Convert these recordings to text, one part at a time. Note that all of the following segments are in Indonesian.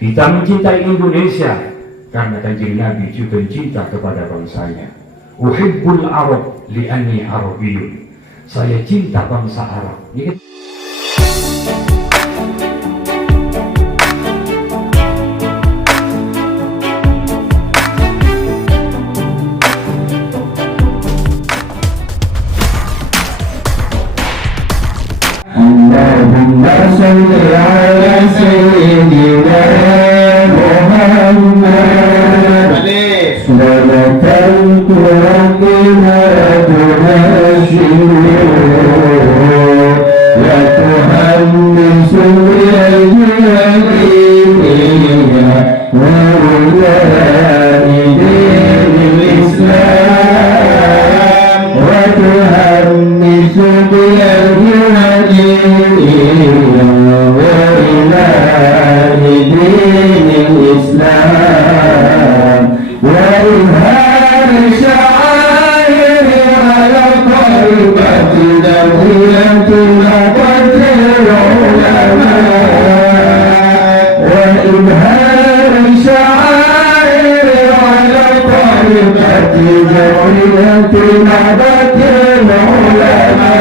Kita mencintai Indonesia karena Kanjeng Nabi juga cinta kepada bangsanya. Uhibbul Arab li'anni Arabiyyun. Saya cinta bangsa Arab. Allahumma salli ala sayyidina Muhammad salatan tuqina tuhashiru wa tuhammisu bi'ajiyya wa ula'idil Islam wa tuhammisu bi'ajiyya وإله دين الإسلام وإظهار شعائر على طريقة دولة لقد العلماء وإظهار شعائر على طريقة دولة لقد العلماء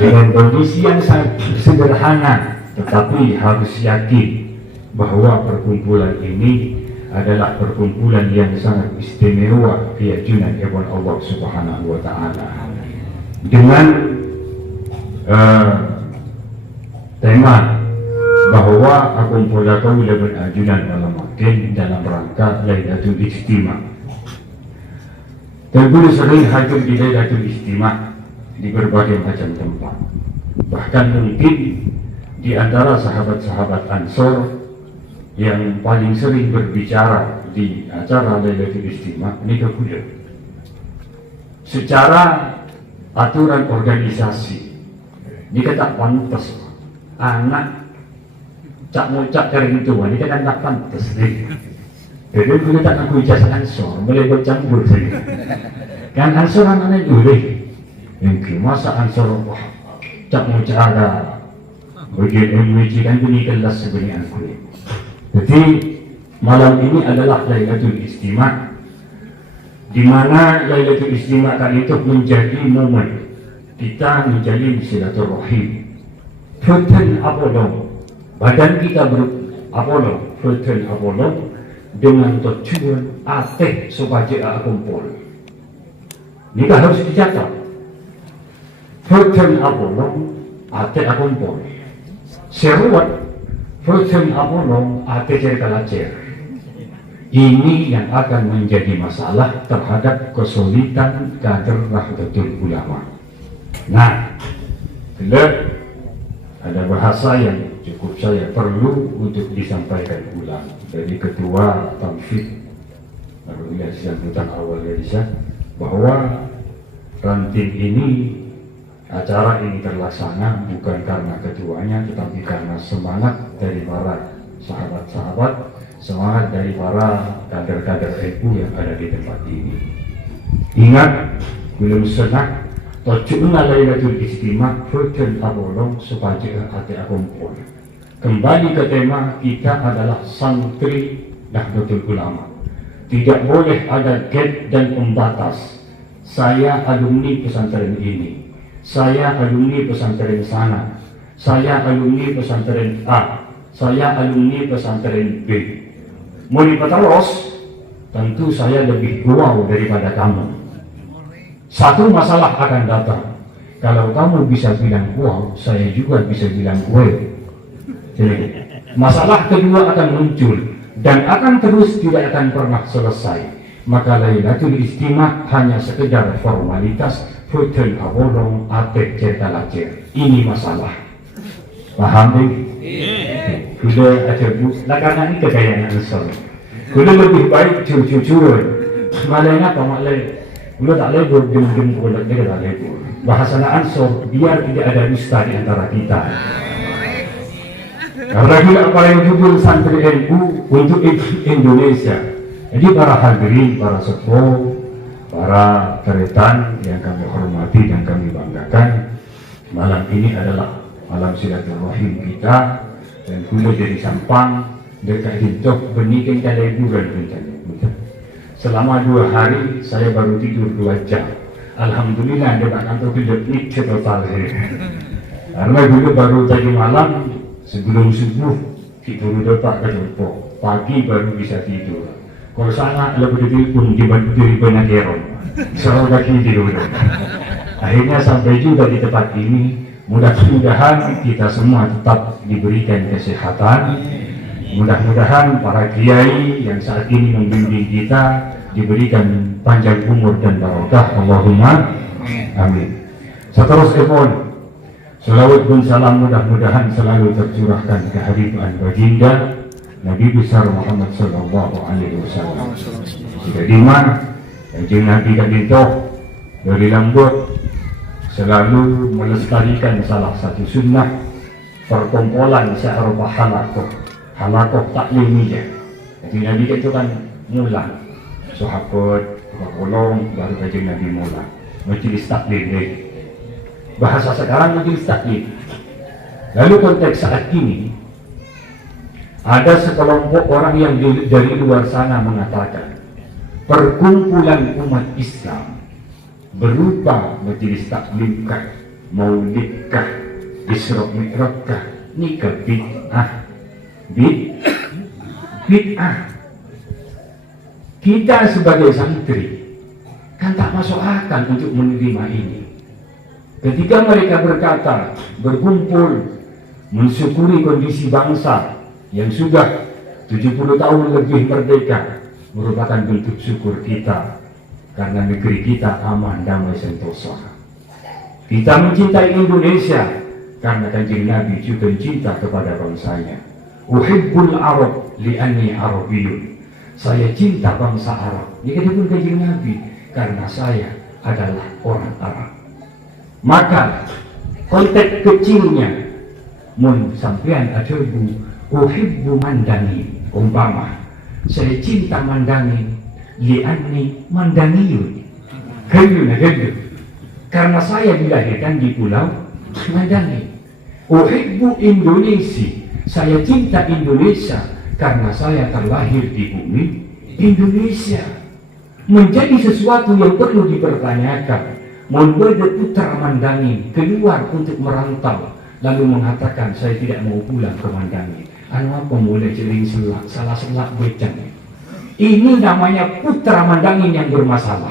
Dengan kondisi yang sangat sederhana, tetapi harus yakin bahwa perkumpulan ini adalah perkumpulan yang sangat istimewa keyakinan kepada Allah Subhanahu wa Ta'ala. Dengan tema bahwa kumpulan kaum berajunan dalam makin dalam rangka Lailatul Ijtima. Tentu sering hadir di Lailatul Ijtima di berbagai macam tempat. Bahkan mungkin di antara sahabat-sahabat Ansor yang paling sering berbicara di acara Lailatul Ijtima ini kemudian secara aturan organisasi jika tak pantas anak cak ngucap kering itu ini kan tak pantas deh. Jadi kita tak ngaku ijazah Ansor boleh bercampur saja kan Ansor anaknya boleh yang masa Ansor cak ngucap ada bagian MWJ kan ini kelas sebenarnya aku. Jadi malam ini adalah Lailatul Ijtima, di mana Lailatul Ijtima kali itu menjadi momen kita menjalin silaturahim. Feten Apollo, badan kita Apollo, Feten Apollo dengan tujuan ateh supaya kumpul. Ini harus dicatat. Feten Apollo, ateh kumpul. Seruat Feten Apollo, ateh cerita. Ini yang akan menjadi masalah terhadap kesulitan kader Nahdlatul Ulama. Nah, kelak ada bahasa yang cukup saya perlu untuk disampaikan ulang dari Ketua Tamfid Organisasi Angkutan Awal Ganesha bahwa ranting ini, acara ini terlaksana bukan karena ketuanya tetapi karena semangat dari para sahabat-sahabat, semangat dari para kader-kader NU yang ada di tempat ini. Ingat, belum senang Tojuna Lailatul Ijtima Feten Apollo supaya hati kumpul. Kembali ke tema kita adalah santri Nahdlatul Ulama. Tidak boleh ada gap dan pembatas. Saya alumni pesantren ini, saya alumni pesantren sana, saya alumni pesantren A, saya alumni pesantren B. Mau diperterus, tentu saya lebih wow daripada kamu. Satu masalah akan datang. Kalau kamu bisa bilang wow, saya juga bisa bilang well. Jadi, masalah kedua akan muncul dan akan terus tidak akan pernah selesai. Maka Lailatul Istimah hanya sekedar formalitas, foten abolong, atek cerkalacer. Ini masalah. Paham ni? Kuda ada bu, karena ini kekayaan Ansar. Kuda lebih baik cucu-cucuan. Malainya apa malai? Kuda tak boleh bergem-gem kuda dia tak boleh. Bahasa Ansar biar tidak ada dusta di antara kita. Karena kita paling jujur santri NU untuk Indonesia. Jadi para hadirin, para sepuh, para keretan yang kami hormati dan kami banggakan, malam ini adalah malam silaturahim kita dan kuda dari Sampang dekat Hintok benikan kali liburan kita. Selama 2 hari saya baru tidur 2 jam. Alhamdulillah dekat kantor tidak nikah total. Karena dulu baru tadi malam sebelum subuh tidur depan ke Jepang, pagi baru bisa tidur. Kalau sana lebih telepon di banyak keron, selalu kaki tidur. Akhirnya sampai juga di tempat ini. Mudah-mudahan kita semua tetap diberikan kesehatan. Mudah-mudahan para kiai yang saat ini membimbing kita diberikan panjang umur dan barokah. Allahumma amin. Seterusnya salawat dan salam mudah-mudahan selalu tercurahkan ke hadirat baginda Nabi besar Muhammad sallallahu alaihi wasallam. Jika di mana Kanjeng Nabi Kadintoh dari lembut selalu melestarikan salah satu sunnah perkumpulan seeropa halakoh taklimiyah. Jadi Nabi itu kan mula sahabat berkolong baru Kanjeng Nabi mula majelis taklim. Bahasa sekarang majelis taklim. Lalu konteks saat ini ada sekelompok orang yang dari luar sana mengatakan perkumpulan umat Islam berupa majelis taklimkah, maulidkah, Isra Mi'rajkah, nikah bid'ah. Kita sebagai santri kan tak masuk akal untuk menerima ini. Ketika mereka berkata berkumpul mensyukuri kondisi bangsa yang sudah 70 tahun lebih merdeka merupakan bentuk syukur kita karena negeri kita aman, damai, sentosa. Kita mencintai Indonesia karena Kanjeng Nabi juga cinta kepada bangsanya. Uhibbul Arab li'anni Arabiyyun. Saya cinta bangsa Arab. Ini pun Kanjeng Nabi karena saya adalah orang Arab. Maka konteks kecilnya mun sampean ada uhibbu mandani, umpama saya cinta mandani li'anni mandaniyun, karena saya dilahirkan di pulau Mandani. Uhibbu Indonesia, saya cinta Indonesia karena saya terlahir di bumi Indonesia. Menjadi sesuatu yang perlu dipertanyakan. Membeda putra Mandani keluar untuk merantau lalu mengatakan saya tidak mau pulang ke Mandani. Anu apa mulai celing selak, salah selak becang. Ini namanya putra Mandani yang bermasalah.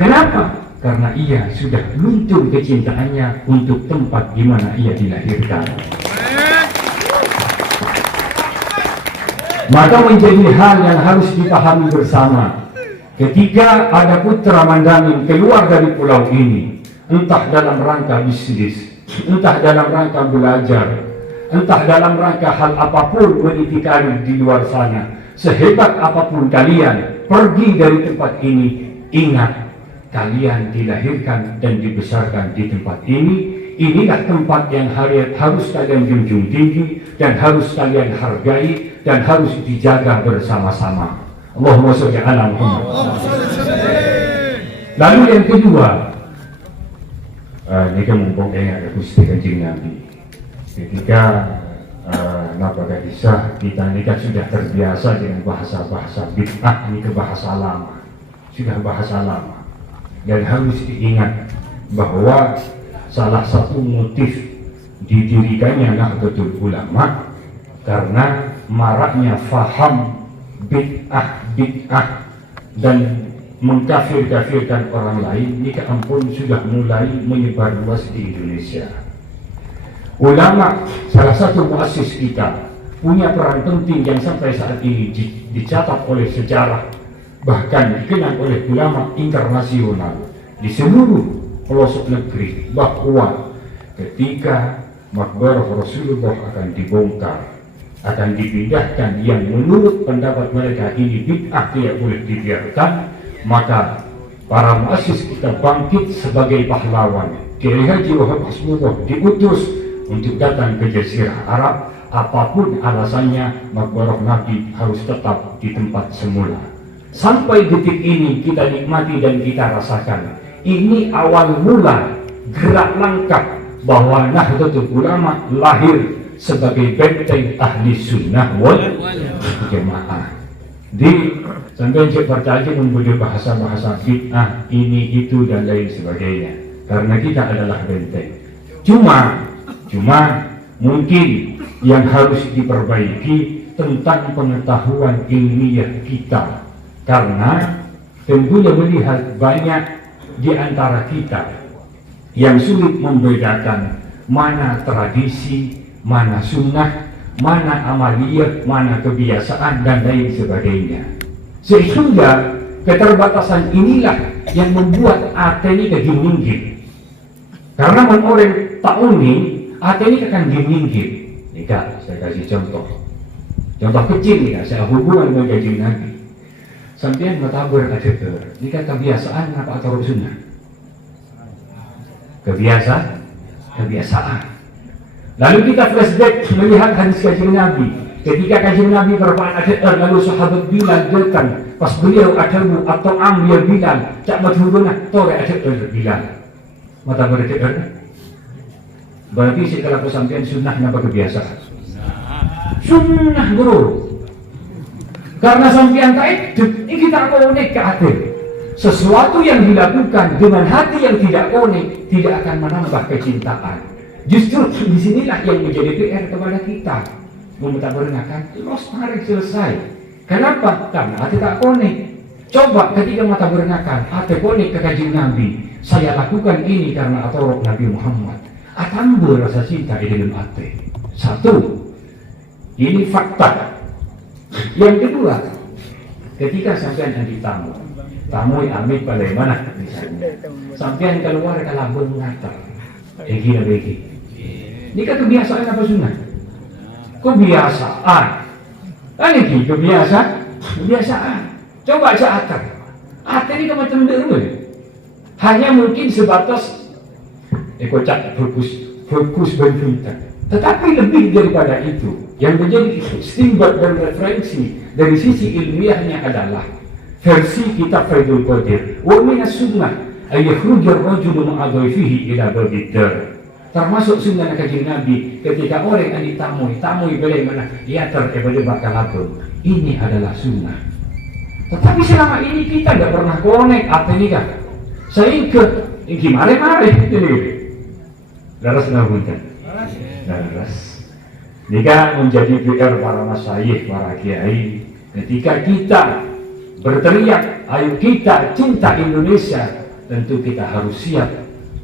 Kenapa? Karena ia sudah luntur kecintaannya untuk tempat di mana ia dilahirkan. Maka menjadi hal yang harus dipahami bersama. Ketika ada putra Mandani keluar dari pulau ini, entah dalam rangka bisnis, entah dalam rangka belajar, entah dalam rangka hal apapun beritikadi di luar sana, sehebat apapun kalian pergi dari tempat ini, ingat kalian dilahirkan dan dibesarkan di tempat ini. Inilah tempat yang harus kalian junjung tinggi dan harus kalian hargai dan harus dijaga bersama-sama. Allahumma sholli ala Muhammad. Lalu yang kedua, ini kan mumpung ada Gusti Kanjeng Nabi. Ketika Nabi Isa, kita ini kan sudah terbiasa dengan bahasa-bahasa bid'ah, ini ke bahasa lama, sudah bahasa lama. Dan harus diingat bahwa salah satu motif didirikannya Nahdlatul Ulama karena maraknya faham bid'ah dan mengkafir-kafirkan orang lain, ini ampun sudah mulai menyebar luas di Indonesia. Ulama, salah satu muassis kita, punya peran penting yang sampai saat ini dicatat oleh sejarah, bahkan dikenang oleh ulama internasional di seluruh pelosok negeri, bahwa ketika makbarah Rasulullah akan dibongkar, akan dipindahkan yang menurut pendapat mereka ini bid'ah tidak boleh dibiarkan, maka para muassis kita bangkit sebagai pahlawan. Kiai Haji Wahab Hasbullah diutus untuk datang ke Jazirah Arab, apapun alasannya makbarah Nabi harus tetap di tempat semula. Sampai detik ini kita nikmati dan kita rasakan, ini awal mula gerak langkah bahwa Nahdlatul Ulama lahir sebagai benteng ahli sunnah wal jamaah. Di sampai cek percaya membuat bahasa-bahasa fitnah ini itu dan lain sebagainya, karena kita adalah benteng. Cuma mungkin yang harus diperbaiki tentang pengetahuan ilmiah kita, karena tentunya melihat banyak di antara kita yang sulit membedakan mana tradisi, mana sunnah, mana amaliyah, mana kebiasaan dan lain sebagainya. Sehingga keterbatasan inilah yang membuat ini keginginggit. Karena orang tauni ini akan gininggit. Nih Kak, saya kasih contoh kecil nih Kak, saya hubungan dengan Kanjeng Nabi. Sampai matabur ada ini kan kebiasaan apa atau sunnah? Kebiasaan. Lalu kita flashback melihat hadis Kanjeng Nabi. Ketika Kanjeng Nabi berpaat ada lalu sahabat Bilal datang. Pas beliau adamu atau ya Bilal, cak madhuruna tore ada Bilal. Mata berdekat. Berarti setelah kesampaian sunnah apa kebiasaan? Sunnah bro. Karena sampean itu ini kita konek ke hati. Sesuatu yang dilakukan dengan hati yang tidak konek tidak akan menambah kecintaan. Justru disinilah yang menjadi PR kepada kita. Memetabernakan, los tarik selesai. Kenapa? Karena hati tak konek. Coba ketika mata berengakan, hati konek ke Kanjeng Nabi. Saya lakukan ini karena atorok Nabi Muhammad. Akan berasa cinta di dalam hati. Satu, ini fakta. Yang kedua, ketika sampean ada tamu amit pada mana misalnya, sampean keluar ke labung ngatar. Gini. Ini kan kebiasaan apa sunnah? Kebiasaan. Ini kebiasaan. Coba aja atar. Atar ini kemacam dulu. Hanya mungkin sebatas kocak fokus bentukan. Tetapi lebih daripada itu, yang menjadi istimbat dan referensi dari sisi ilmiahnya adalah versi kitab Faidul Qadir. Wa minas sunnah ayakhrujar rajulu ma'adhaifihi ila babid dar. Termasuk sunnah Kanjeng Nabi ketika orang yang ditamui boleh mana ia boleh bakal labung. Ini adalah sunnah. Tetapi selama ini kita tidak pernah konek apa ini kan? Sehingga gimana ini? Laras nabuntan. Laras. Jika menjadi PR para masyayikh, para kiai, ketika kita berteriak, ayo kita cinta Indonesia, tentu kita harus siap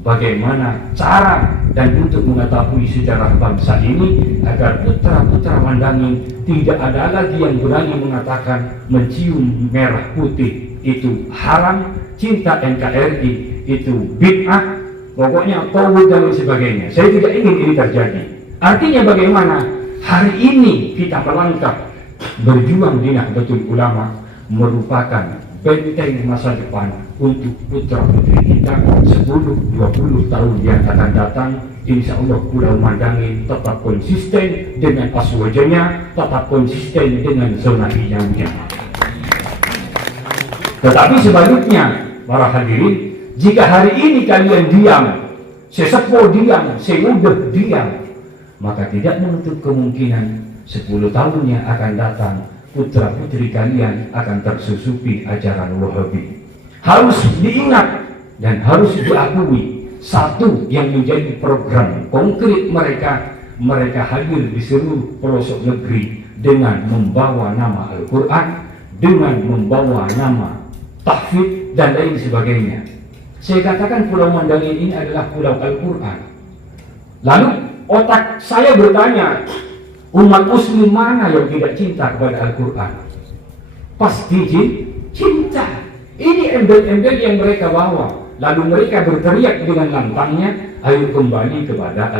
bagaimana cara dan untuk mengetahui sejarah bangsa ini agar putra-putra mandangin tidak ada lagi yang berani mengatakan mencium merah putih itu haram, cinta NKRI itu bid'ah, pokoknya tauhid dan lain sebagainya. Saya tidak ingin ini terjadi. Artinya bagaimana hari ini kita melangkah berjuang di Nahdlatul Ulama merupakan benteng masa depan untuk putra putri kita 10-20 tahun yang akan datang. Insya Allah Pulau Mandangin tetap konsisten dengan aswajanya, tetap konsisten dengan zona hijaunya. Tetapi sebaliknya para hadirin, jika hari ini kalian diam, sesepuh diam, semudah diam, maka tidak menutup kemungkinan 10 tahun yang akan datang putra putri kalian akan tersusupi ajaran Wahabi. Harus diingat dan harus diakui, satu yang menjadi program konkret mereka hadir di seluruh pelosok negeri dengan membawa nama Al-Quran, dengan membawa nama tahfidz dan lain sebagainya. Saya katakan Pulau Mandalika ini adalah pulau Al-Quran. Lalu otak saya bertanya, umat muslim mana yang tidak cinta kepada Al-Quran? Pasti cinta. Ini embel-embel yang mereka bawa. Lalu mereka berteriak dengan lantangnya, ayo kembali kepada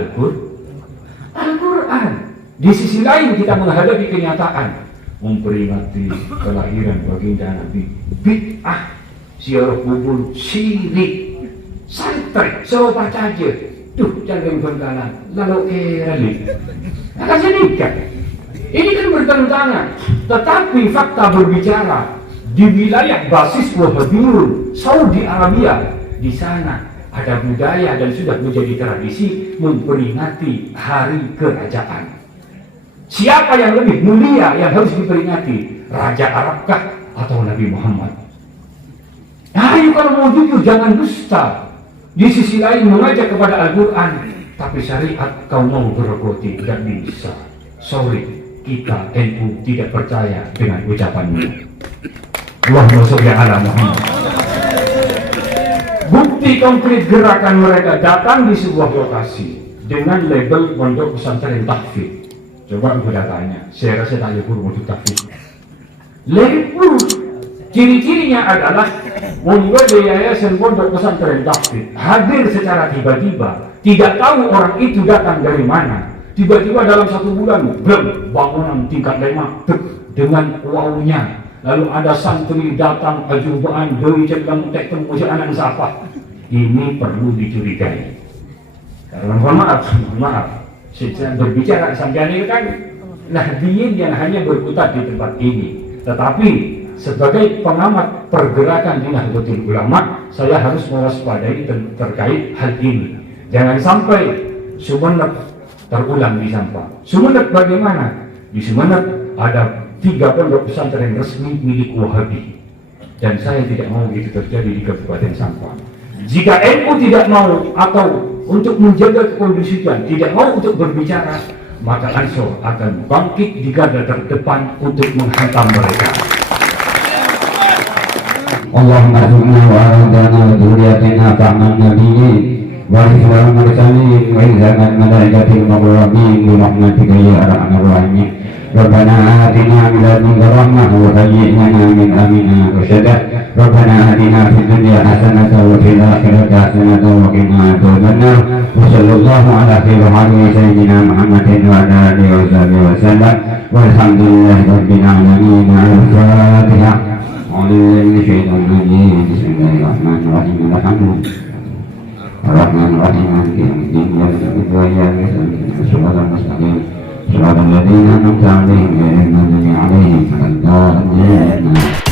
Al-Quran. Di sisi lain kita menghadapi kenyataan, memperingati kelahiran baginda Nabi, bid'ah, ziarah kubur, syirik, santri, serupa saja. Duh, jangan berkalan, lalu ralik. Akan sedikit. Ini kan bertentangan. Tetapi fakta berbicara, di wilayah basis Wahabiyun, Saudi Arabia, di sana ada budaya dan sudah menjadi tradisi memperingati hari kerajaan. Siapa yang lebih mulia yang harus diperingati? Raja Arabkah atau Nabi Muhammad? Ayo kalau mau jujur jangan dusta. Di sisi lain mengajak kepada Al-Quran, tapi syariat kau mau berogoti, tidak bisa. Sorry, kita NU tidak percaya dengan ucapanmu. Allahumma sholli ala Muhammad. Bukti konkret gerakan mereka datang di sebuah lokasi dengan label Pondok Pesantren Tahfidz. Coba udah tanya, saya rasa tanya guru untuk tahfidz. Label, ciri-cirinya adalah membuat yayasan Pondok Pesantren Tahfidz hadir secara tiba-tiba, tidak tahu orang itu datang dari mana. Tiba-tiba dalam 1 bulan, bangunan tingkat 5 dengan wawunya. Lalu ada santri datang ajubaan dari cekang tek tembus anak siapa. Ini perlu dicurigai. Karena mohon maaf, saya berbicara sampai ini kan Nahdliyin yang hanya berputar di tempat ini. Tetapi sebagai pengamat pergerakan di Nahdlatul Ulama, saya harus mewaspadai terkait hal ini. Jangan sampai Sumeneb terulang di Sampang. Sumeneb bagaimana? Di Sumeneb ada 3 pondok pesantren resmi milik Wahabi, dan saya tidak mau itu terjadi di Kabupaten Sampang. Jika NU tidak mau atau untuk menjaga kekondisian, tidak mau untuk berbicara, maka Ansor akan bangkit di garda terdepan untuk menghantam mereka. Allahumma inna wa a'udana wa dzurriyyatina fa'man nabiyyin wa rizqan mursalin wa izzaman malaikatil muqarrabin bi rahmatika ya arhamar rahimin. ربنا آتنا من لدنك رحمة وهيئ لنا من أمرنا رشدا ربنا آتنا في الدنيا حسنة وفي الآخرة حسنة وقنا عذاب النار وصلى الله على خير خلقه سيدنا محمد وعلى آله وصحبه وسلم والحمد لله رب العالمين. الفاتحة. أعوذ بالله من الشيطان الرجيم. بسم الله الرحمن الرحيم. الرحمن الرحيم مالك يوم الدين إياك نعبد وإياك نستعين صراط المستقيم صراط الذين أنعمت عليهم غير المغضوب عليهم ولا الضالين.